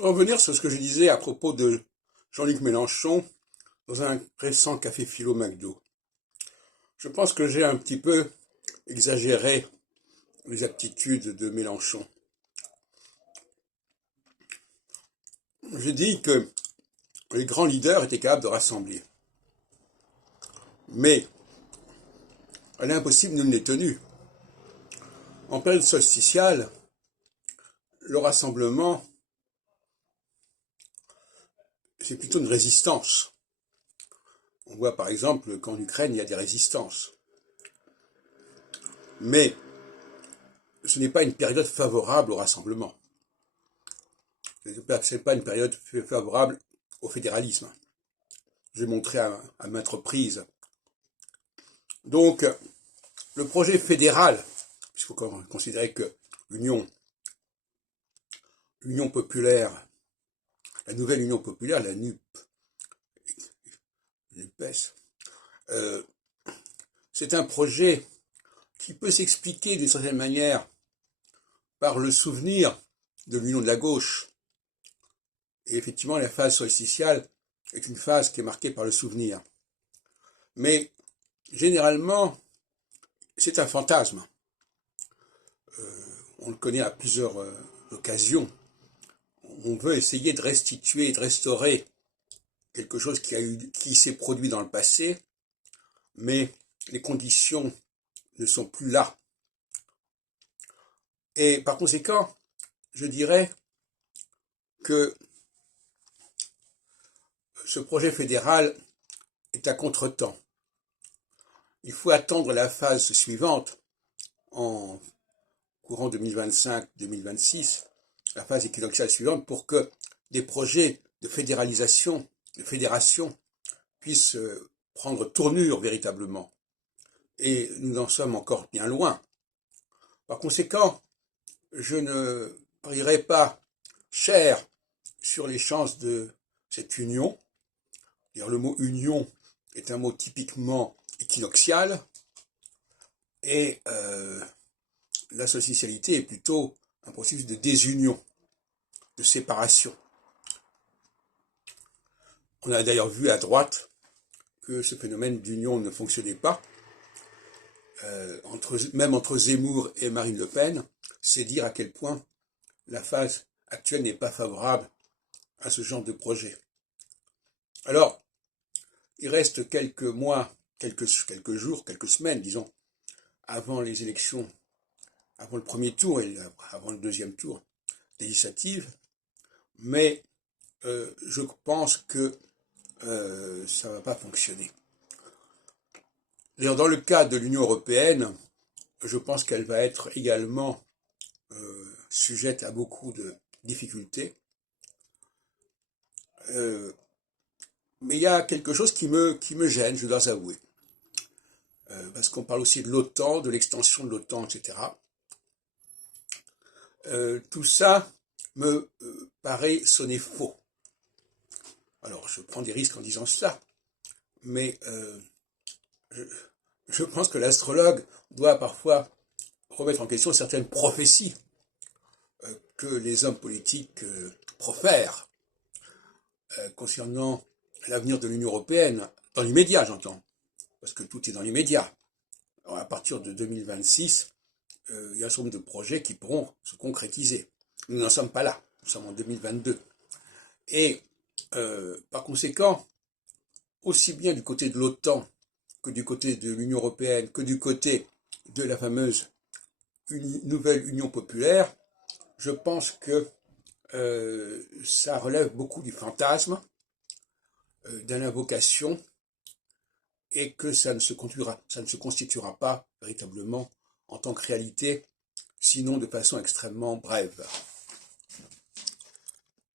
Je vais revenir sur ce que je disais à propos de Jean-Luc Mélenchon dans un récent café philo McDo. Je pense que j'ai un petit peu exagéré les aptitudes de Mélenchon. J'ai dit que les grands leaders étaient capables de rassembler. Mais à l'impossible, nul n'est tenu. En période solsticiale, le rassemblement, c'est plutôt une résistance. On voit par exemple qu'en Ukraine, il y a des résistances. Mais ce n'est pas une période favorable au rassemblement. Ce n'est pas une période favorable au fédéralisme. J'ai montré à maintes reprises. Donc, le projet fédéral, il faut considérer que l'Union populaire, la nouvelle Union populaire, la NUPES, c'est un projet qui peut s'expliquer d'une certaine manière par le souvenir de l'Union de la gauche. Et effectivement, la phase solsticiale est une phase qui est marquée par le souvenir. Mais généralement, c'est un fantasme. On le connaît à plusieurs occasions. On veut essayer de restituer, de restaurer quelque chose qui s'est produit dans le passé, mais les conditions ne sont plus là. Et par conséquent, je dirais que ce projet fédéral est à contretemps. Il faut attendre la phase suivante, en courant 2025-2026, la phase équinoxiale suivante, pour que des projets de fédéralisation, de fédération, puissent prendre tournure véritablement. Et nous en sommes encore bien loin. Par conséquent, je ne parierai pas cher sur les chances de cette union. Le mot union est un mot typiquement équinoxial, et la socialité est plutôt un processus de désunion, de séparation. On a d'ailleurs vu à droite que ce phénomène d'union ne fonctionnait pas. Même entre Zemmour et Marine Le Pen, c'est dire à quel point la phase actuelle n'est pas favorable à ce genre de projet. Alors, il reste quelques mois, quelques jours, quelques semaines, disons, avant les élections, avant le premier tour et avant le deuxième tour législatif, mais je pense que ça ne va pas fonctionner. D'ailleurs, dans le cas de l'Union européenne, je pense qu'elle va être également sujette à beaucoup de difficultés. Mais il y a quelque chose qui me gêne, je dois avouer. Parce qu'on parle aussi de l'OTAN, de l'extension de l'OTAN, etc. Tout ça me paraît sonner faux. Alors, je prends des risques en disant ça, mais je pense que l'astrologue doit parfois remettre en question certaines prophéties que les hommes politiques profèrent concernant l'avenir de l'Union européenne, dans l'immédiat j'entends, parce que tout est dans l'immédiat. À partir de 2026, il y a un certain nombre de projets qui pourront se concrétiser. Nous n'en sommes pas là, nous sommes en 2022. Et par conséquent, aussi bien du côté de l'OTAN que du côté de l'Union européenne, que du côté de la fameuse nouvelle Union populaire, je pense que ça relève beaucoup du fantasme, de l'invocation, et que ça ne se constituera pas véritablement en tant que réalité, sinon de façon extrêmement brève.